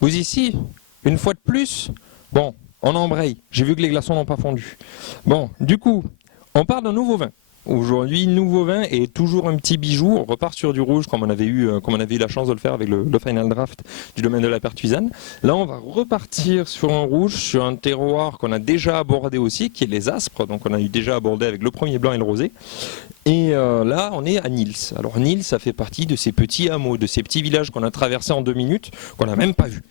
Vous ici, une fois de plus, bon, on embraye. J'ai vu que les glaçons n'ont pas fondu. Bon, du coup, on part d'un nouveau vin. Aujourd'hui, nouveau vin et toujours un petit bijou. On repart sur du rouge comme on avait eu la chance de le faire avec le Final Draft du domaine de la Pertuisane. Là, on va repartir sur un rouge, sur un terroir qu'on a déjà abordé aussi, qui est les Aspres. Donc, on a eu déjà abordé avec le premier blanc et le rosé. Et là, on est à Nils. Alors, Nils, ça fait partie de ces petits hameaux, de ces petits villages qu'on a traversés en 2 minutes, qu'on n'a même pas vus.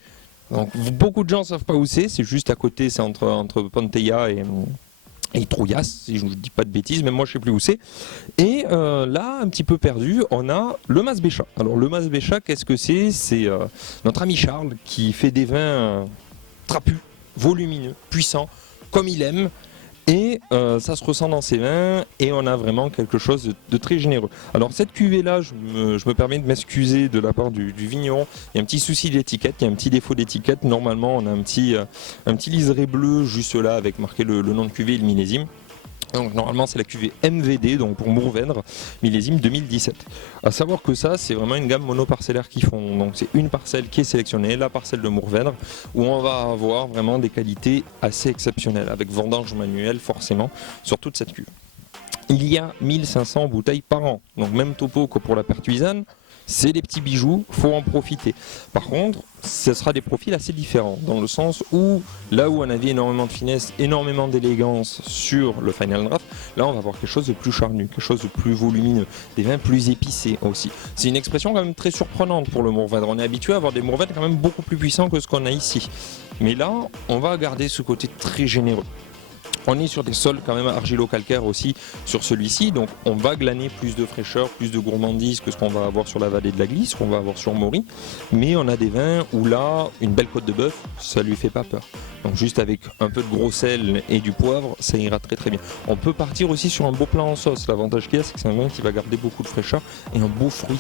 Donc, beaucoup de gens ne savent pas où c'est juste à côté, c'est entre Ponteia et Trouillas, si je ne dis pas de bêtises, même moi je ne sais plus où c'est. Et là, un petit peu perdu, on a le Masbécha. Alors le Masbécha, qu'est-ce que c'est? C'est notre ami Charles qui fait des vins trapus, volumineux, puissants, comme il aime. Et ça se ressent dans ses vins et on a vraiment quelque chose de très généreux. Alors cette cuvée là, je me permets de m'excuser de la part du vigneron. Il y a un petit souci d'étiquette, il y a un petit défaut d'étiquette. Normalement on a un petit liseré bleu juste là avec marqué le nom de cuvée et le millésime. Donc normalement c'est la cuvée MVD, donc pour Mourvèdre, millésime 2017. À savoir que ça c'est vraiment une gamme monoparcellaire qu'ils font. Donc c'est une parcelle qui est sélectionnée, la parcelle de Mourvèdre, où on va avoir vraiment des qualités assez exceptionnelles, avec vendange manuelle forcément sur toute cette cuve. Il y a 1500 bouteilles par an, donc même topo que pour la Pertuisane. C'est des petits bijoux, faut en profiter. Par contre, ce sera des profils assez différents, dans le sens où, là où on avait énormément de finesse, énormément d'élégance sur le Final Draft, là on va avoir quelque chose de plus charnu, quelque chose de plus volumineux, des vins plus épicés aussi. C'est une expression quand même très surprenante pour le Mourvèdre. On est habitué à avoir des Mourvèdres quand même beaucoup plus puissants que ce qu'on a ici. Mais là, on va garder ce côté très généreux. On est sur des sols quand même argilo-calcaires aussi sur celui-ci, donc on va glaner plus de fraîcheur, plus de gourmandise que ce qu'on va avoir sur la vallée de la Glisse, qu'on va avoir sur Maury, mais on a des vins où là, une belle côte de bœuf, ça lui fait pas peur. Donc juste avec un peu de gros sel et du poivre, ça ira très très bien. On peut partir aussi sur un beau plat en sauce. L'avantage qu'il y a, c'est que c'est un vin qui va garder beaucoup de fraîcheur et un beau fruit.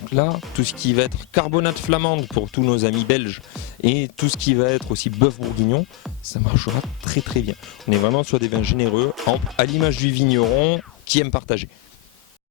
Donc là, tout ce qui va être carbonate flamande pour tous nos amis belges et tout ce qui va être aussi bœuf bourguignon, ça marchera très très bien. On est vraiment sur des vins généreux, à l'image du vigneron qui aime partager.